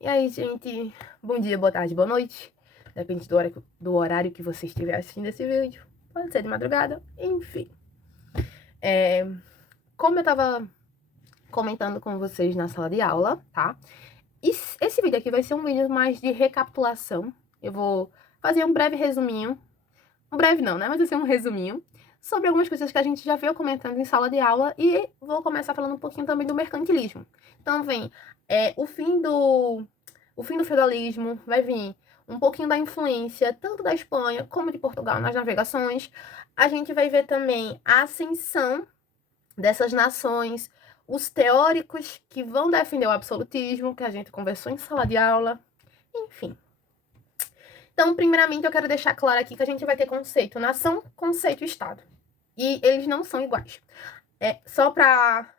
E aí, gente, bom dia, boa tarde, boa noite. Depende do horário que você estiver assistindo esse vídeo. Pode ser de madrugada, enfim. Como eu tava comentando com vocês na sala de aula, tá? Esse vídeo aqui vai ser um vídeo mais de recapitulação. Eu vou fazer um breve resuminho. Um breve não, né? Mas vai ser um resuminho sobre algumas coisas que a gente já veio comentando em sala de aula e vou começar falando um pouquinho também do mercantilismo. Então, vem o fim do feudalismo, vai vir um pouquinho da influência tanto da Espanha como de Portugal nas navegações. A gente vai ver também a ascensão dessas nações, os teóricos que vão defender o absolutismo, que a gente conversou em sala de aula, enfim. Então, primeiramente, eu quero deixar claro aqui que a gente vai ter conceito nação, conceito Estado. E eles não são iguais. Só pra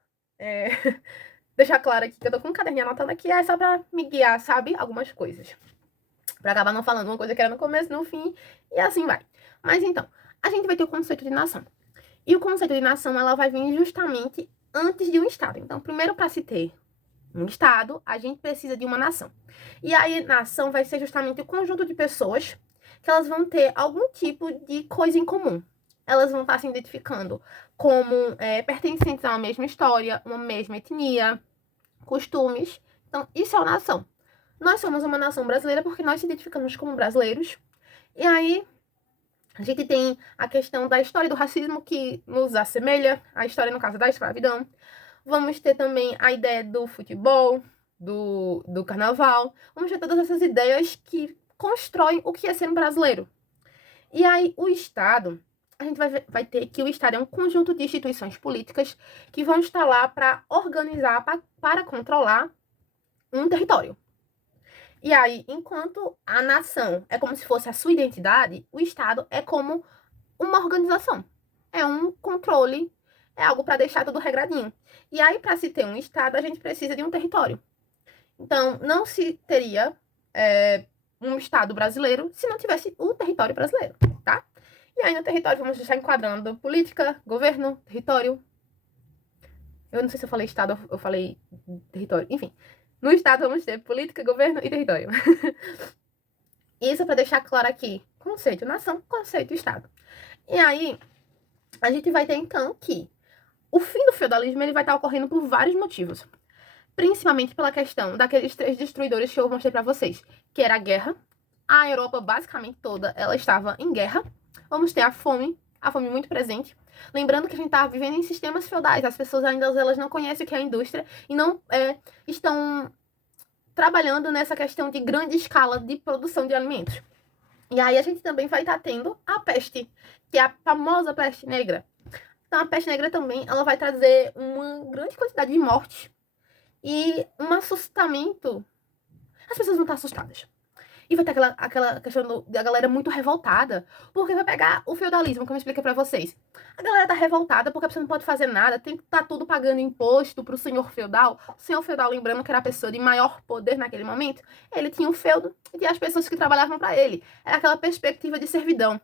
deixar claro aqui que eu tô com um caderninho anotando aqui, é só pra me guiar, sabe? Algumas coisas. Pra acabar não falando uma coisa que era no começo, no fim, e assim vai. Mas então, a gente vai ter o conceito de nação. E o conceito de nação, ela vai vir justamente antes de um Estado. Então, primeiro, para se ter um Estado, a gente precisa de uma nação. E aí, nação vai ser justamente o conjunto de pessoas que elas vão ter algum tipo de coisa em comum. Elas vão estar se identificando como pertencentes a uma mesma história, uma mesma etnia, costumes. Então, isso é uma nação. Nós somos uma nação brasileira porque nós se identificamos como brasileiros. E aí, a gente tem a questão da história do racismo que nos assemelha, a história, no caso, da escravidão. Vamos ter também a ideia do futebol, do carnaval. Vamos ter todas essas ideias que constroem o que é ser um brasileiro. E aí, o Estado, a gente vai ter que o Estado é um conjunto de instituições políticas que vão estar lá para organizar, para controlar um território. E aí, enquanto a nação é como se fosse a sua identidade, o Estado é como uma organização. É um controle, é algo para deixar tudo regradinho. E aí, para se ter um Estado, a gente precisa de um território. Então, não se teria um Estado brasileiro se não tivesse o território brasileiro, tá? E aí, no território, vamos estar enquadrando política, governo, território. Eu não sei se eu falei Estado ou eu falei território. Enfim, no Estado vamos ter política, governo e território. Isso para deixar claro aqui. Conceito nação, conceito Estado. E aí, a gente vai ter então que o fim do feudalismo ele vai estar ocorrendo por vários motivos. Principalmente pela questão daqueles 3 destruidores que eu mostrei para vocês, que era a guerra. A Europa basicamente toda, ela estava em guerra. Vamos ter a fome muito presente. Lembrando que a gente está vivendo em sistemas feudais. As pessoas ainda elas não conhecem o que é a indústria e não estão trabalhando nessa questão de grande escala de produção de alimentos. E aí a gente também vai estar tendo a peste, que é a famosa peste negra. Então a peste negra também, ela vai trazer uma grande quantidade de mortes e um assustamento. As pessoas vão estar assustadas. E vai ter aquela questão da galera muito revoltada, porque vai pegar o feudalismo, como eu expliquei pra vocês. A galera tá revoltada porque a pessoa não pode fazer nada, tem que estar tudo pagando imposto pro senhor feudal. O senhor feudal, lembrando que era a pessoa de maior poder naquele momento, ele tinha o feudo e tinha as pessoas que trabalhavam para ele. Era aquela perspectiva de servidão.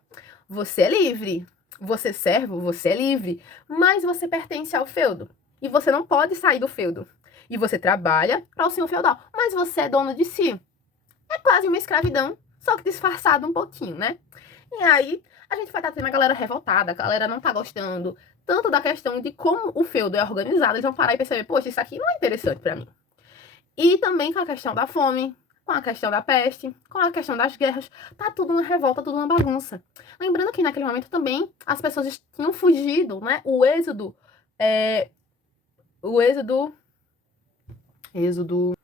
Você é livre, você é servo, você é livre, mas você pertence ao feudo. E você não pode sair do feudo. E você trabalha para o senhor feudal, mas você é dono de si. É quase uma escravidão, só que disfarçado um pouquinho, né? E aí, a gente vai estar tendo a galera revoltada, a galera não tá gostando tanto da questão de como o feudo é organizado, eles vão parar e perceber, poxa, isso aqui não é interessante para mim. E também com a questão da fome, com a questão da peste, com a questão das guerras, tá tudo uma revolta, tudo uma bagunça. Lembrando que naquele momento também as pessoas tinham fugido, né? Êxodo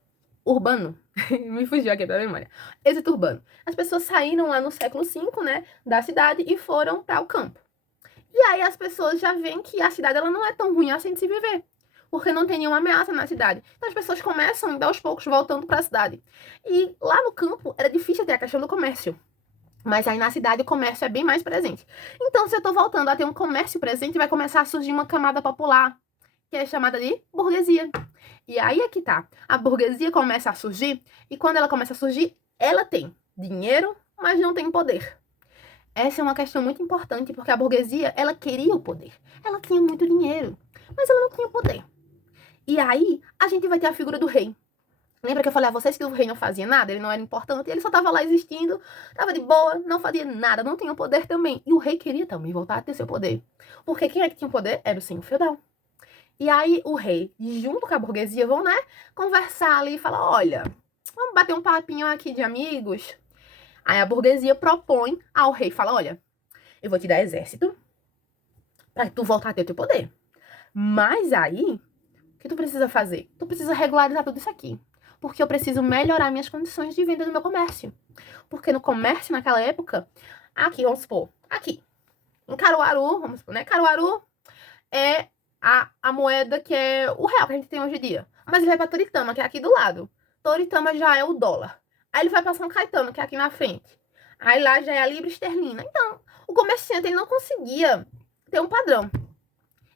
urbano. Me fugiu aqui da memória. Êxito urbano. As pessoas saíram lá no século V, né, da cidade e foram para o campo. E aí as pessoas já veem que a cidade ela não é tão ruim assim de se viver, porque não tem nenhuma ameaça na cidade. Então as pessoas começam ainda aos poucos voltando para a cidade. E lá no campo era difícil ter a questão do comércio. Mas aí na cidade o comércio é bem mais presente. Então, se eu tô voltando a ter um comércio presente, vai começar a surgir uma camada popular, que é chamada de burguesia. E aí é que tá. A burguesia começa a surgir, e quando ela começa a surgir, ela tem dinheiro, mas não tem poder. Essa é uma questão muito importante, porque a burguesia, ela queria o poder. Ela tinha muito dinheiro, mas ela não tinha poder. E aí, a gente vai ter a figura do rei. Lembra que eu falei a vocês que o rei não fazia nada? Ele não era importante, ele só tava lá existindo, tava de boa, não fazia nada, não tinha poder também. E o rei queria também voltar a ter seu poder. Porque quem é que tinha o poder? Era o senhor feudal. E aí o rei, junto com a burguesia, vão, né, conversar ali e falar, olha, vamos bater um papinho aqui de amigos. Aí a burguesia propõe ao rei, fala, olha, eu vou te dar exército pra tu voltar a ter teu poder. Mas aí, o que tu precisa fazer? Tu precisa regularizar tudo isso aqui. Porque eu preciso melhorar minhas condições de venda do meu comércio. Porque no comércio, naquela época, aqui, vamos supor, aqui, em Caruaru, vamos supor, né? Caruaru é a moeda que é o real que a gente tem hoje em dia. Mas ele vai pra Toritama, que é aqui do lado. Toritama já é o dólar. Aí ele vai pra São Caetano, que é aqui na frente. Aí lá já é a libra esterlina. Então, o comerciante ele não conseguia ter um padrão.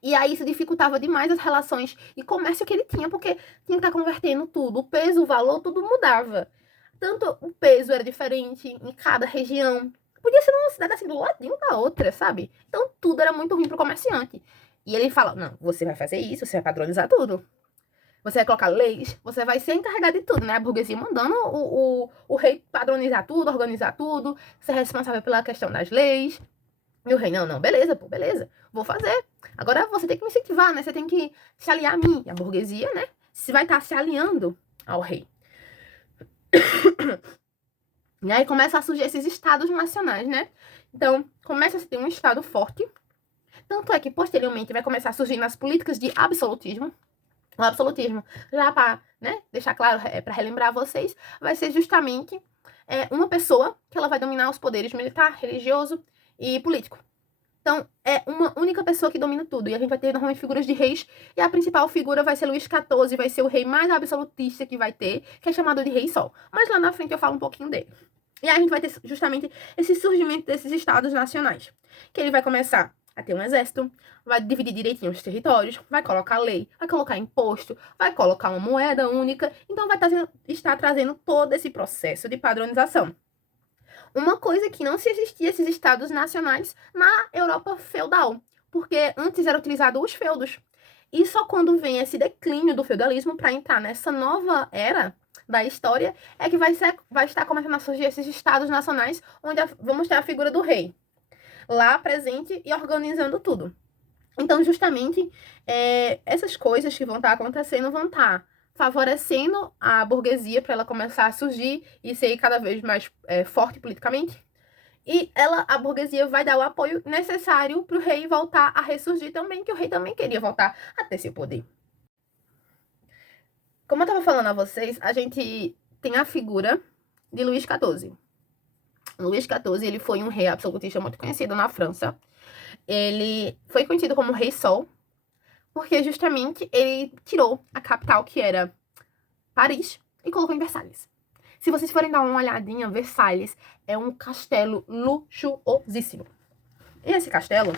E aí isso dificultava demais as relações e comércio que ele tinha, porque tinha que estar convertendo tudo. O peso, o valor, tudo mudava. Tanto o peso era diferente em cada região. Podia ser uma cidade assim do ladinho da outra, sabe? Então tudo era muito ruim pro comerciante. E ele fala, não, você vai fazer isso, você vai padronizar tudo. Você vai colocar leis, você vai ser encarregado de tudo, né? A burguesia mandando o rei padronizar tudo, organizar tudo, ser responsável pela questão das leis. E o rei, não, beleza, pô, beleza, vou fazer. Agora você tem que me incentivar, né? Você tem que se aliar a mim. E a burguesia, né? Se vai estar se alinhando ao rei. E aí começa a surgir esses estados nacionais, né? Então, começa a se ter um estado forte. Tanto é que, posteriormente, vai começar a surgir nas políticas de absolutismo. O absolutismo, já para, né, deixar claro, para relembrar vocês, vai ser justamente uma pessoa que ela vai dominar os poderes militar, religioso e político. Então, é uma única pessoa que domina tudo. E a gente vai ter, normalmente, figuras de reis. E a principal figura vai ser Luís XIV, vai ser o rei mais absolutista que vai ter, que é chamado de Rei Sol. Mas lá na frente eu falo um pouquinho dele. E aí a gente vai ter justamente esse surgimento desses estados nacionais. Que ele vai começar a ter um exército, vai dividir direitinho os territórios, vai colocar lei, vai colocar imposto, vai colocar uma moeda única. Então vai estar trazendo todo esse processo de padronização. Uma coisa que não se existia esses estados nacionais na Europa feudal, porque antes era utilizado os feudos. E só quando vem esse declínio do feudalismo para entrar nessa nova era da história é que vai estar começando a surgir esses estados nacionais onde vamos ter a figura do rei lá presente e organizando tudo. Então, justamente, essas coisas que vão estar acontecendo vão estar favorecendo a burguesia para ela começar a surgir e ser cada vez mais forte politicamente. E a burguesia vai dar o apoio necessário para o rei voltar a ressurgir também, que o rei também queria voltar a ter seu poder. Como eu estava falando a vocês, a gente tem a figura de Luís XIV. Luís XIV, ele foi um rei absolutista muito conhecido na França. Ele foi conhecido como Rei Sol, porque justamente ele tirou a capital, que era Paris, e colocou em Versalhes. Se vocês forem dar uma olhadinha, Versalhes é um castelo luxuosíssimo. E esse castelo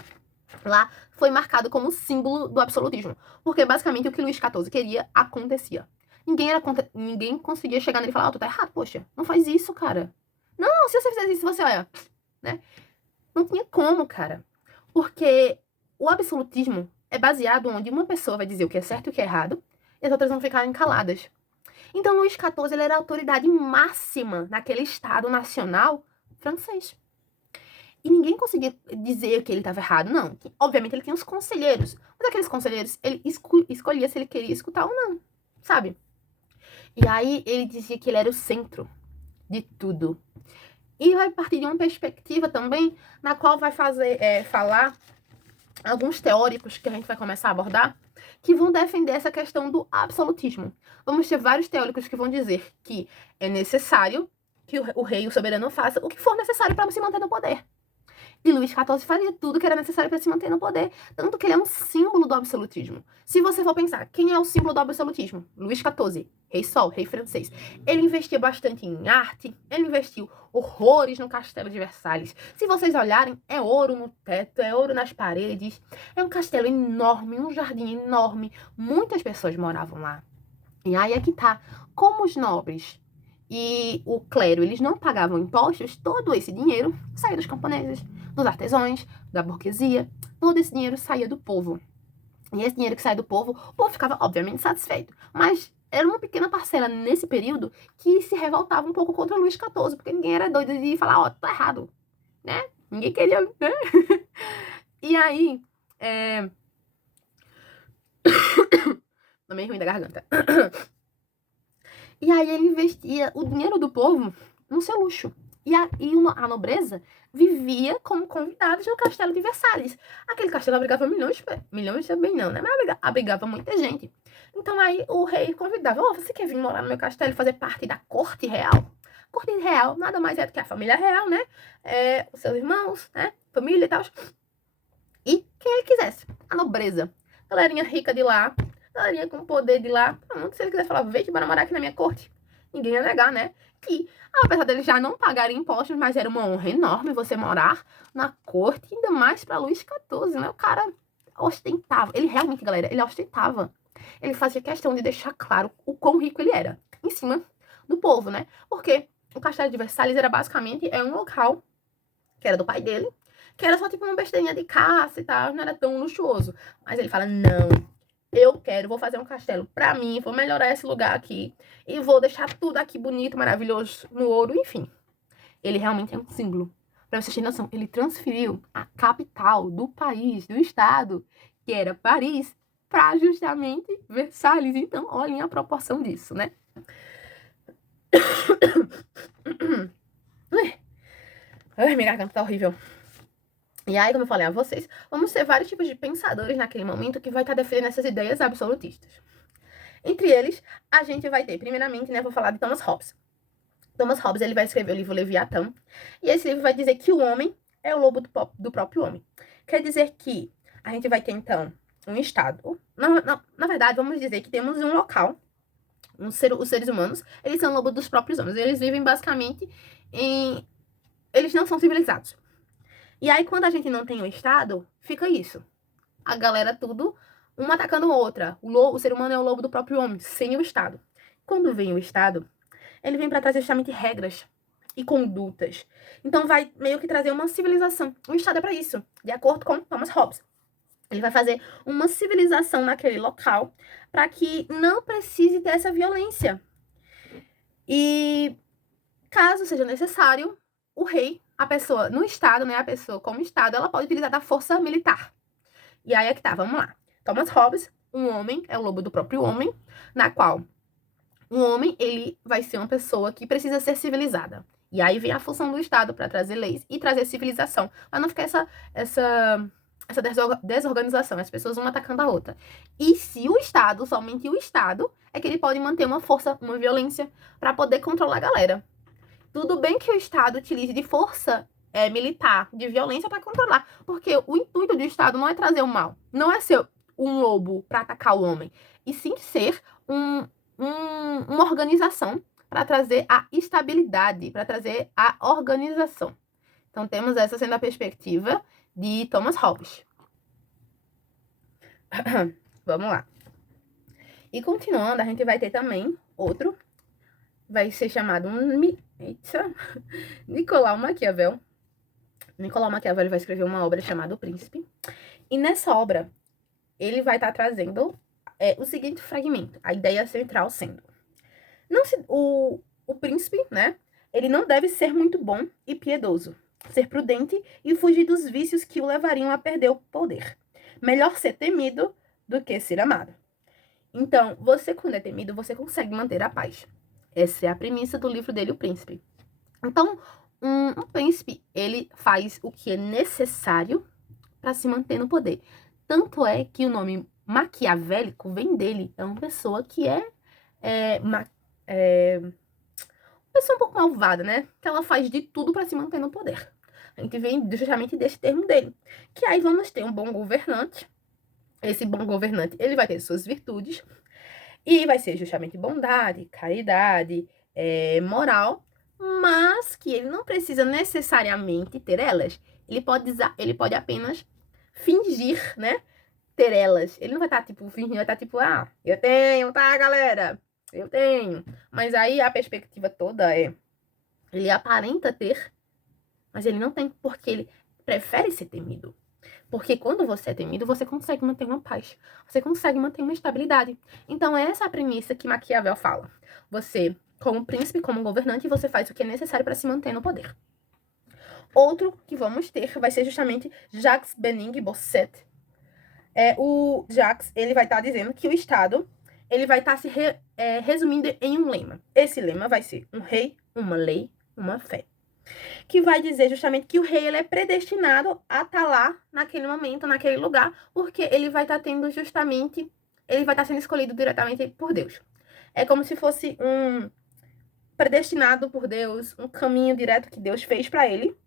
lá foi marcado como símbolo do absolutismo, porque basicamente o que Luís XIV queria acontecia. Ninguém conseguia chegar nele e falar, tu tá errado, poxa, não faz isso, cara. Não, se você fizesse isso, você olha, né? Não tinha como, cara. Porque o absolutismo é baseado onde uma pessoa vai dizer o que é certo e o que é errado, e as outras vão ficar caladas. Então, Luís XIV ele era a autoridade máxima naquele Estado nacional francês. E ninguém conseguia dizer que ele estava errado, não. Obviamente, ele tinha os conselheiros. Mas aqueles conselheiros, ele escolhia se ele queria escutar ou não, sabe? E aí, ele dizia que ele era o centro de tudo. E vai partir de uma perspectiva também na qual vai falar alguns teóricos que a gente vai começar a abordar que vão defender essa questão do absolutismo. Vamos ter vários teóricos que vão dizer que é necessário que o rei, o soberano, faça o que for necessário para se manter no poder. E Luís XIV faria tudo que era necessário para se manter no poder, tanto que ele é um símbolo do absolutismo. Se você for pensar, quem é o símbolo do absolutismo? Luís XIV, rei Sol, rei francês. Ele investia bastante em arte, ele investiu horrores no castelo de Versalhes. Se vocês olharem, é ouro no teto, é ouro nas paredes. É um castelo enorme, um jardim enorme. Muitas pessoas moravam lá. E aí é que tá. Como os nobres e o clero, eles não pagavam impostos, todo esse dinheiro saía dos camponeses, dos artesãos, da burguesia. Todo esse dinheiro saía do povo. E esse dinheiro que saía do povo, o povo ficava, obviamente, satisfeito. Mas era uma pequena parcela nesse período que se revoltava um pouco contra Luís XIV, porque ninguém era doido de falar, ó, tá errado, né? Ninguém queria, né? E aí, tô meio ruim da garganta. E aí ele investia o dinheiro do povo no seu luxo. E a nobreza vivia como convidados no castelo de Versalhes. Aquele castelo abrigava milhões também não, né? Mas abrigava muita gente. Então aí o rei convidava, você quer vir morar no meu castelo e fazer parte da corte real? Corte real nada mais é do que a família real, né? Os seus irmãos, né? Família e tal. E quem ele quisesse. A nobreza. Galerinha rica de lá, galerinha com poder de lá. Pronto, se ele quisesse falar, vem bora morar aqui na minha corte. Ninguém ia negar, né? Que, apesar deles já não pagarem impostos, mas era uma honra enorme você morar na corte, ainda mais pra Luís XIV, né? O cara ostentava. Ele realmente, galera, ele ostentava. Ele fazia questão de deixar claro o quão rico ele era. Em cima do povo, né? Porque o Castelo de Versalhes era basicamente um local que era do pai dele, que era só tipo uma besteirinha de caça e tal, não era tão luxuoso. Mas ele fala, não, vou fazer um castelo pra mim, vou melhorar esse lugar aqui, e vou deixar tudo aqui bonito, maravilhoso, no ouro, enfim. Ele realmente é um símbolo. Pra vocês terem noção, ele transferiu a capital do país, do estado, que era Paris, pra justamente Versalhes. Então, olhem a proporção disso, né? Ai, minha garganta tá horrível. E aí, como eu falei a vocês, vamos ter vários tipos de pensadores naquele momento que vai estar defendendo essas ideias absolutistas. Entre eles, a gente vai ter, primeiramente, né, vou falar de Thomas Hobbes. Thomas Hobbes, ele vai escrever o livro Leviatã, e esse livro vai dizer que o homem é o lobo do próprio homem. Quer dizer que a gente vai ter, então, um estado. Na verdade, vamos dizer que temos um local, os seres humanos, eles são lobo dos próprios homens. Eles vivem, basicamente, eles não são civilizados. E aí, quando a gente não tem o Estado, fica isso. A galera tudo, uma atacando a outra. O ser humano é o lobo do próprio homem, sem o Estado. Quando vem o Estado, ele vem para trazer justamente regras e condutas. Então, vai meio que trazer uma civilização. O Estado é para isso, de acordo com Thomas Hobbes. Ele vai fazer uma civilização naquele local para que não precise ter essa violência. E, caso seja necessário, o rei, a pessoa no Estado, né, a pessoa como Estado, ela pode utilizar da força militar. E aí é que tá, vamos lá. Thomas Hobbes, um homem, é o lobo do próprio homem, na qual um homem, ele vai ser uma pessoa que precisa ser civilizada. E aí vem a função do Estado para trazer leis e trazer civilização, para não ficar essa desorganização, as pessoas uma atacando a outra. E se o Estado, somente o Estado, é que ele pode manter uma força, uma violência, para poder controlar a galera. Tudo bem que o Estado utilize de força militar, de violência para controlar, porque o intuito do Estado não é trazer o mal, não é ser um lobo para atacar o homem, e sim ser uma organização para trazer a estabilidade, para trazer a organização. Então, temos essa sendo a perspectiva de Thomas Hobbes. Vamos lá. E continuando, a gente vai ter também outro, vai ser chamado Nicolau Maquiavel. Nicolau Maquiavel vai escrever uma obra chamada O Príncipe. E nessa obra, ele vai estar trazendo o seguinte fragmento, a ideia central sendo: o príncipe, né? Ele não deve ser muito bom e piedoso, ser prudente e fugir dos vícios que o levariam a perder o poder. Melhor ser temido do que ser amado. Então, você, quando é temido, você consegue manter a paz. Essa é a premissa do livro dele, O Príncipe. Então, um príncipe, ele faz o que é necessário para se manter no poder. Tanto é que o nome maquiavélico vem dele. É uma pessoa que uma pessoa um pouco malvada, né? Que ela faz de tudo para se manter no poder. A gente vem justamente desse termo dele. Que aí vamos ter um bom governante. Esse bom governante, ele vai ter suas virtudes. E vai ser justamente bondade, caridade, moral. Mas que ele não precisa necessariamente ter elas. Ele pode apenas fingir, né? Ter elas. Ele não vai estar, tipo, fingindo, vai estar, tipo, eu tenho, tá, galera? Eu tenho. Mas aí a perspectiva toda ele aparenta ter, mas ele não tem, porque ele prefere ser temido. Porque quando você é temido, você consegue manter uma paz. Você consegue manter uma estabilidade. Então, essa é a premissa que Maquiavel fala. Você, como príncipe, como governante, você faz o que é necessário para se manter no poder. Outro que vamos ter vai ser justamente Jacques Bening Bossuet. O Jacques, ele vai estar dizendo que o Estado, ele vai estar se resumindo em um lema. Esse lema vai ser um rei, uma lei, uma fé. Que vai dizer justamente que o rei ele é predestinado a estar lá naquele momento, naquele lugar, porque ele vai estar tendo justamente, ele vai estar sendo escolhido diretamente por Deus. É como se fosse um predestinado por Deus, um caminho direto que Deus fez para ele.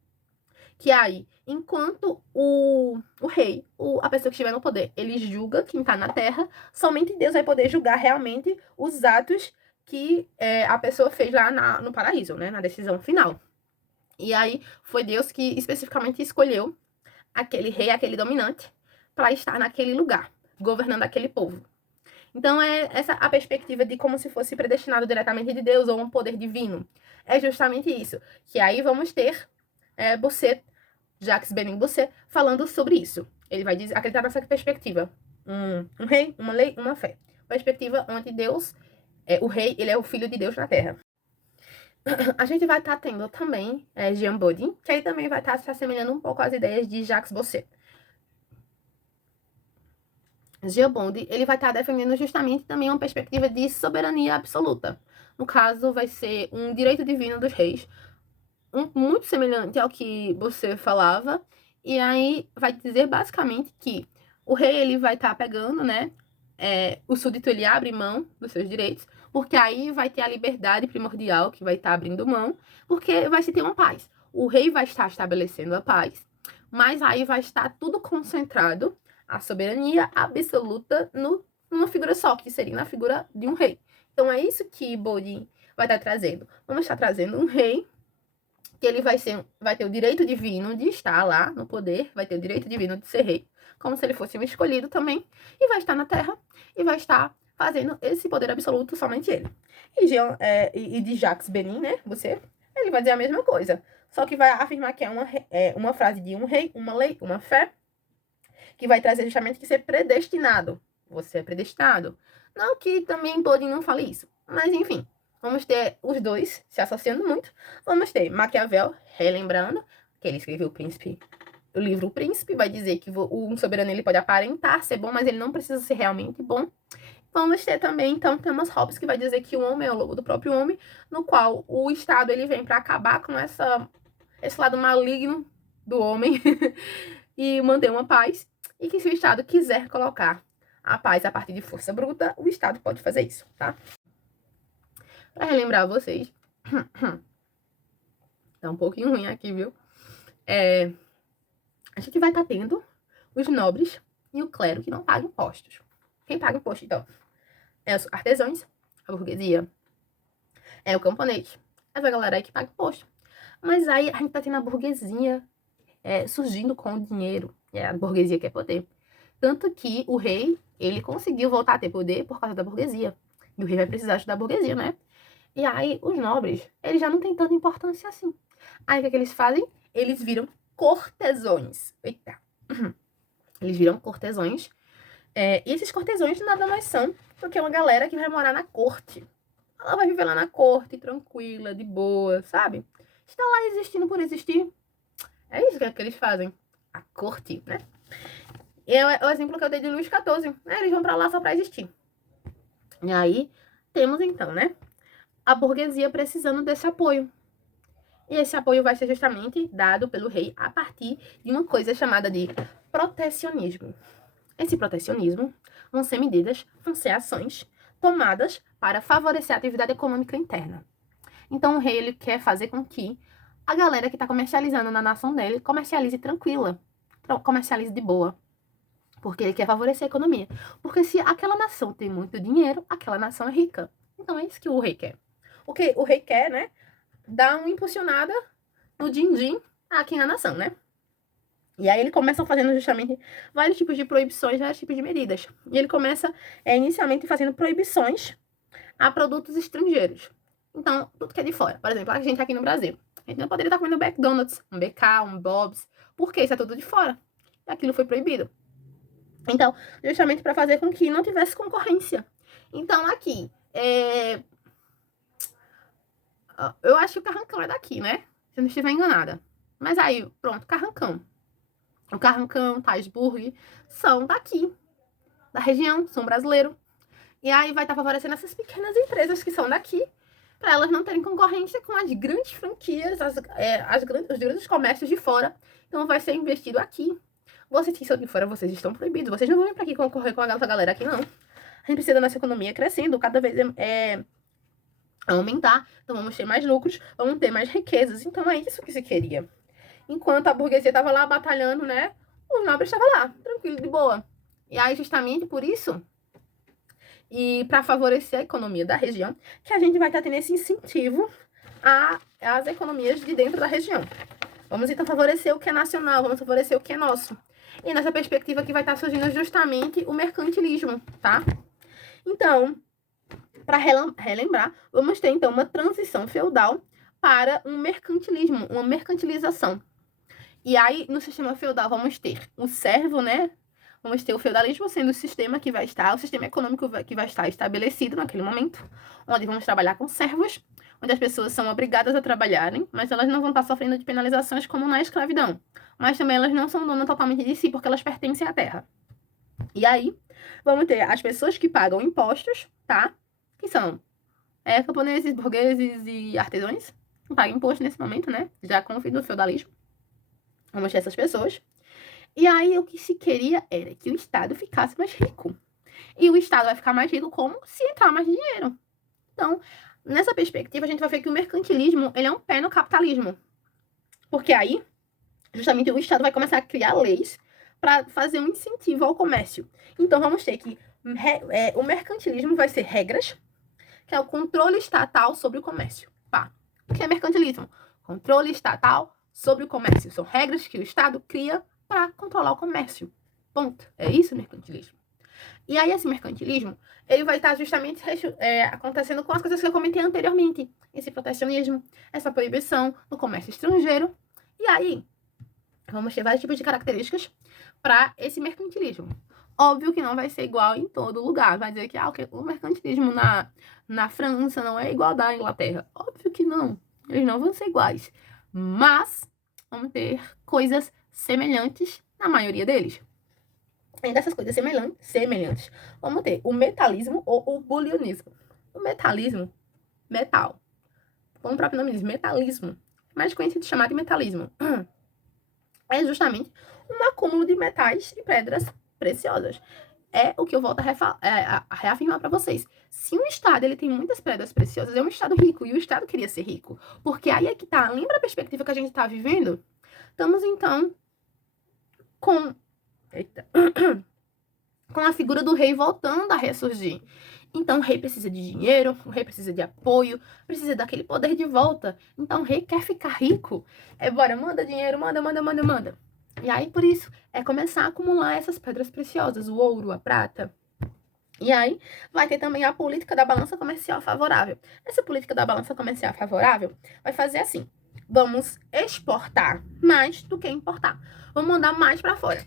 Que aí, enquanto o rei, a pessoa que estiver no poder, ele julga quem está na terra, somente Deus vai poder julgar realmente os atos que a pessoa fez lá no paraíso, né? Na decisão final. E aí, foi Deus que especificamente escolheu aquele rei, aquele dominante, para estar naquele lugar, governando aquele povo. Então, é essa a perspectiva de como se fosse predestinado diretamente de Deus ou um poder divino. É justamente isso. Que aí vamos ter Bossuet, Jacques Bening Bossuet, falando sobre isso. Ele vai dizer, acreditar nessa perspectiva. Um rei, uma lei, uma fé. Perspectiva onde Deus, o rei, ele é o filho de Deus na Terra. A gente vai estar tendo também Jean Bodin, que aí também vai estar se assemelhando um pouco às ideias de Jacques Bossuet. Jean Bodin, ele vai estar defendendo justamente também uma perspectiva de soberania absoluta. No caso, vai ser um direito divino dos reis, muito semelhante ao que você falava, e aí vai dizer basicamente que o rei ele vai estar pegando, né, o súdito ele abre mão dos seus direitos, porque aí vai ter a liberdade primordial que vai estar abrindo mão, porque vai se ter uma paz. O rei vai estar estabelecendo a paz, mas aí vai estar tudo concentrado, a soberania absoluta numa figura só, que seria na figura de um rei. Então é isso que Bodin vai estar trazendo. Vamos estar trazendo um rei que ele vai ter o direito divino de estar lá no poder, vai ter o direito divino de ser rei, como se ele fosse um escolhido também, e vai estar na terra, e vai estar fazendo esse poder absoluto somente ele. E de Jacques Benin, né, ele vai dizer a mesma coisa, só que vai afirmar que é uma frase de um rei, uma lei, uma fé, que vai trazer justamente que ser predestinado. Você é predestinado. Não que também Bodin não fale isso, mas enfim. Vamos ter os dois se associando muito. Vamos ter Maquiavel, relembrando, que ele escreveu o livro O Príncipe, vai dizer que um soberano ele pode aparentar ser bom, mas ele não precisa ser realmente bom. Vamos ter também, então, Thomas Hobbes, que vai dizer que o homem é o lobo do próprio homem, no qual o Estado ele vem para acabar com esse lado maligno do homem e manter uma paz. E que se o Estado quiser colocar a paz a partir de força bruta, o Estado pode fazer isso, tá? Pra relembrar vocês, tá um pouquinho ruim aqui, viu? A gente vai estar tendo os nobres e o clero que não pagam impostos. Quem paga imposto, então? É os artesãos, a burguesia, é o camponês, essa galera aí que paga imposto. Mas aí a gente tá tendo a burguesia surgindo com o dinheiro, a burguesia quer poder. Tanto que o rei, ele conseguiu voltar a ter poder por causa da burguesia. E o rei vai precisar ajudar a burguesia, né? E aí, os nobres, eles já não têm tanta importância assim. Aí, o que eles fazem? Eles viram cortesões. Eita. Eles viram cortesões. E esses cortesões nada mais são do que uma galera que vai morar na corte. Ela vai viver lá na corte, tranquila, de boa, sabe? Está lá existindo por existir. É isso que eles fazem. A corte, né? E é o exemplo que eu dei de Luís XIV. Eles vão pra lá só pra existir. E aí, temos então, né? A burguesia precisando desse apoio. E esse apoio vai ser justamente dado pelo rei a partir de uma coisa chamada de protecionismo. Esse protecionismo vão ser medidas, vão ser ações tomadas para favorecer a atividade econômica interna. Então, o rei ele quer fazer com que a galera que está comercializando na nação dele comercialize tranquila, comercialize de boa. Porque ele quer favorecer a economia. Porque se aquela nação tem muito dinheiro, aquela nação é rica. Então, é isso que o rei quer. O que o rei quer, né? Dar uma impulsionada no din-din aqui na nação, né? E aí ele começa fazendo justamente vários tipos de proibições, vários tipos de medidas. E ele começa inicialmente fazendo proibições a produtos estrangeiros. Então, tudo que é de fora. Por exemplo, a gente aqui no Brasil. A gente não poderia estar comendo McDonald's, um BK, um Bob's. Porque isso é tudo de fora. aquilo foi proibido. Então, justamente para fazer com que não tivesse concorrência. Então, aqui, eu acho que o Carrancão é daqui, né? Se eu não estiver enganada. Mas aí, pronto, Carrancão. O Carrancão, Taisburg, são daqui, da região, são brasileiros. E aí vai estar favorecendo essas pequenas empresas que são daqui, para elas não terem concorrência com as grandes franquias, os grandes comércios de fora. Então vai ser investido aqui. Vocês que são de fora, vocês estão proibidos. Vocês não vão vir para aqui concorrer com a nossa galera aqui, não. A gente precisa da nossa economia crescendo, cada vez aumentar. Então vamos ter mais lucros, vamos ter mais riquezas. Então é isso que se queria. Enquanto a burguesia estava lá batalhando, né? Os nobres estavam lá, tranquilo, de boa. E aí, justamente por isso, e para favorecer a economia da região, que a gente vai estar tendo esse incentivo às economias de dentro da região. Vamos então favorecer o que é nacional, vamos favorecer o que é nosso. E nessa perspectiva que vai estar surgindo justamente o mercantilismo, tá? Então, para relembrar, vamos ter então uma transição feudal para um mercantilismo, uma mercantilização. E aí, no sistema feudal, vamos ter o servo, né? Vamos ter o feudalismo sendo o sistema que vai estar, o sistema econômico que vai estar estabelecido naquele momento, onde vamos trabalhar com servos, onde as pessoas são obrigadas a trabalharem, mas elas não vão estar sofrendo de penalizações como na escravidão. Mas também elas não são donas totalmente de si, porque elas pertencem à terra. E aí, vamos ter as pessoas que pagam impostos, tá? Que são camponeses, burgueses e artesãos, que pagam imposto nesse momento, né? Já com o fim do feudalismo. Vamos ter essas pessoas. E aí, o que se queria era que o Estado ficasse mais rico. E o Estado vai ficar mais rico como? Se entrar mais dinheiro. Então, nessa perspectiva, a gente vai ver que o mercantilismo, ele é um pé no capitalismo. Porque aí, justamente, o Estado vai começar a criar leis para fazer um incentivo ao comércio. Então, vamos ter que o mercantilismo vai ser regras, que é o controle estatal sobre o comércio. Pá. O que é mercantilismo? Controle estatal sobre o comércio. São regras que o Estado cria para controlar o comércio. Ponto. É isso o mercantilismo. E aí, esse mercantilismo, ele vai estar justamente acontecendo com as coisas que eu comentei anteriormente. Esse protecionismo, essa proibição do comércio estrangeiro. E aí, vamos ter vários tipos de características para esse mercantilismo. Óbvio que não vai ser igual em todo lugar. Vai dizer que o mercantilismo na França não é igual da Inglaterra. Óbvio que não. Eles não vão ser iguais. Mas vamos ter coisas semelhantes na maioria deles. E dessas coisas semelhantes, vamos ter o metalismo ou o bulionismo. O metalismo, metal. Como o próprio nome diz, metalismo. Mais conhecido chamado de metalismo. É justamente um acúmulo de metais e pedras preciosas. É o que eu volto a reafirmar para vocês. Se um estado ele tem muitas pedras preciosas, é um estado rico. E o estado queria ser rico. Porque aí é que tá. Lembra a perspectiva que a gente está vivendo? Estamos, então, com a figura do rei voltando a ressurgir. Então, o rei precisa de dinheiro, o rei precisa de apoio, precisa daquele poder de volta. Então, o rei quer ficar rico. Bora, manda dinheiro, manda. E aí, por isso, é começar a acumular essas pedras preciosas, o ouro, a prata. E aí, vai ter também a política da balança comercial favorável. Essa política da balança comercial favorável vai fazer assim. Vamos exportar mais do que importar. Vamos mandar mais para fora.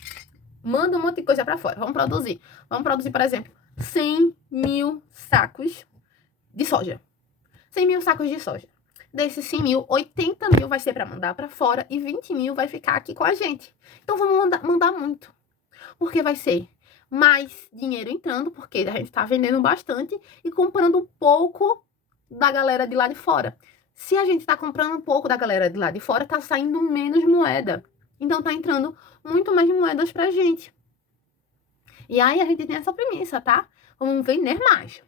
Manda um monte de coisa para fora. Vamos produzir. Vamos produzir, por exemplo, 100 mil sacos de soja. 100 mil sacos de soja. Desses 100 mil, 80 mil vai ser para mandar para fora e 20 mil vai ficar aqui com a gente. Então, vamos mandar muito. Porque vai ser mais dinheiro entrando, porque a gente está vendendo bastante e comprando pouco da galera de lá de fora. Se a gente está comprando um pouco da galera de lá de fora, tá saindo menos moeda. Então, tá entrando muito mais moedas pra gente. E aí, a gente tem essa premissa, tá? Vamos vender mais.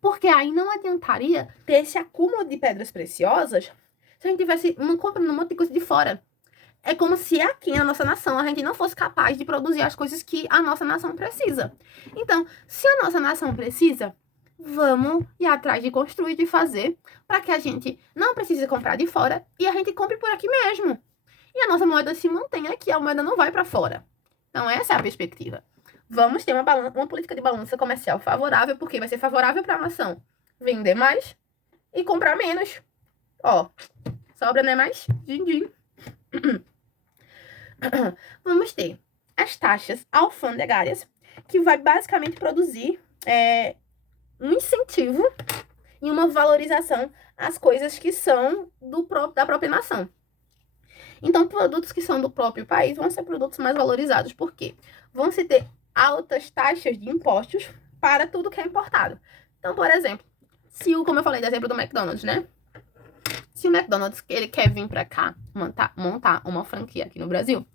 Porque aí não adiantaria ter esse acúmulo de pedras preciosas se a gente tivesse comprando um monte de coisa de fora. É como se aqui na nossa nação a gente não fosse capaz de produzir as coisas que a nossa nação precisa. Então, se a nossa nação precisa, vamos ir atrás de construir, de fazer, para que a gente não precise comprar de fora e a gente compre por aqui mesmo. E a nossa moeda se mantém aqui, a moeda não vai para fora. Então, essa é a perspectiva. Vamos ter uma política de balança comercial favorável, porque vai ser favorável para a nação vender mais e comprar menos. Ó, sobra, né? Mais? Din-din. Vamos ter as taxas alfandegárias, que vai basicamente produzir um incentivo e uma valorização às coisas que são da própria nação. Então, produtos que são do próprio país vão ser produtos mais valorizados. Por quê? Vão se ter altas taxas de impostos para tudo que é importado. Então, por exemplo, como eu falei do exemplo do McDonald's, né? Se o McDonald's ele quer vir para cá montar uma franquia aqui no Brasil,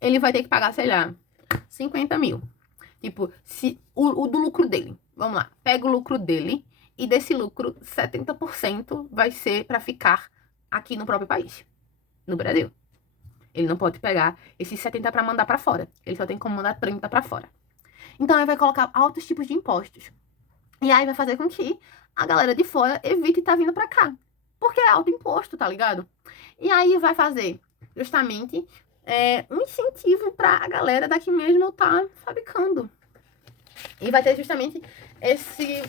ele vai ter que pagar, sei lá, 50 mil. Tipo, se o do lucro dele. Vamos lá, pega o lucro dele e desse lucro, 70% vai ser para ficar aqui no próprio país, no Brasil. Ele não pode pegar esses 70 para mandar para fora. Ele só tem como mandar 30 para fora. Então, ele vai colocar altos tipos de impostos. E aí vai fazer com que a galera de fora evite estar vindo para cá. Porque é alto imposto, tá ligado? E aí vai fazer justamente um incentivo para a galera daqui mesmo estar fabricando. E vai ter justamente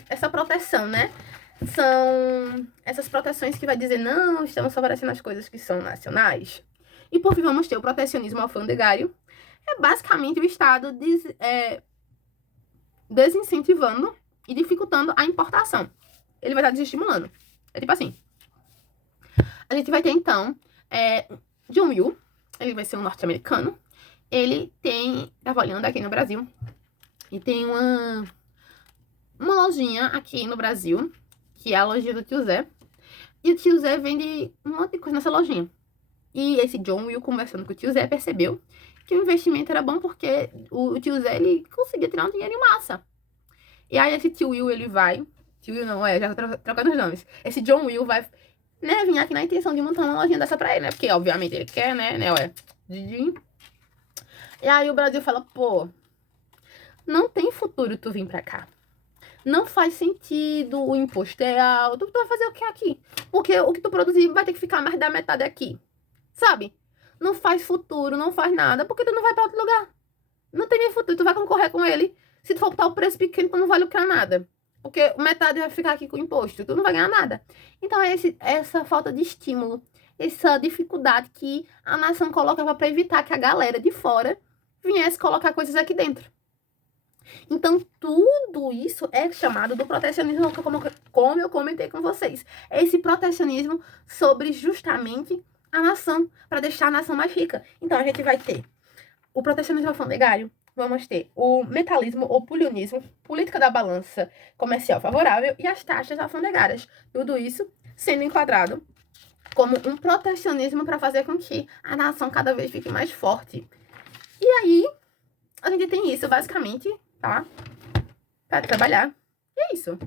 essa proteção, né? São essas proteções que vai dizer, não, estamos favorecendo as coisas que são nacionais. E por fim vamos ter o protecionismo alfandegário. É basicamente o Estado desincentivando e dificultando a importação. Ele vai estar desestimulando. É tipo assim. A gente vai ter, então, John Will. Ele vai ser um norte-americano. Ele tem trabalhando aqui no Brasil. E tem uma lojinha aqui no Brasil, que é a lojinha do Tio Zé. E o Tio Zé vende um monte de coisa nessa lojinha. E esse John Will, conversando com o Tio Zé, percebeu que o investimento era bom porque o Tio Zé, ele conseguia tirar um dinheiro em massa. E aí esse Tio Will, ele vai... Tio Will não, já tô trocando os nomes. Esse John Will vai, né, vir aqui na intenção de montar uma lojinha dessa pra ele, né? Porque, obviamente, ele quer, né, ué. E aí o Brasil fala, pô, não tem futuro tu vir pra cá. Não faz sentido, o imposto é alto, tu vai fazer o que aqui? Porque o que tu produzir vai ter que ficar mais da metade aqui. Sabe? Não faz futuro, não faz nada, porque tu não vai pra outro lugar. Não tem nem futuro, tu vai concorrer com ele. Se tu for botar o preço pequeno, tu não vai lucrar nada. Porque metade vai ficar aqui com imposto, tu não vai ganhar nada. Então é essa falta de estímulo, essa dificuldade que a nação colocava para evitar que a galera de fora viesse colocar coisas aqui dentro. Então, tudo isso é chamado do protecionismo, como eu comentei com vocês. Esse protecionismo sobre justamente a nação, para deixar a nação mais rica. Então, a gente vai ter o protecionismo alfandegário, vamos ter o metalismo ou pulionismo, política da balança comercial favorável e as taxas alfandegárias. Tudo isso sendo enquadrado como um protecionismo para fazer com que a nação cada vez fique mais forte. E aí, a gente tem isso, basicamente, tá? Para trabalhar. E é isso.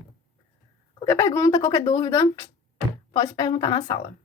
Qualquer pergunta, qualquer dúvida, pode perguntar na sala.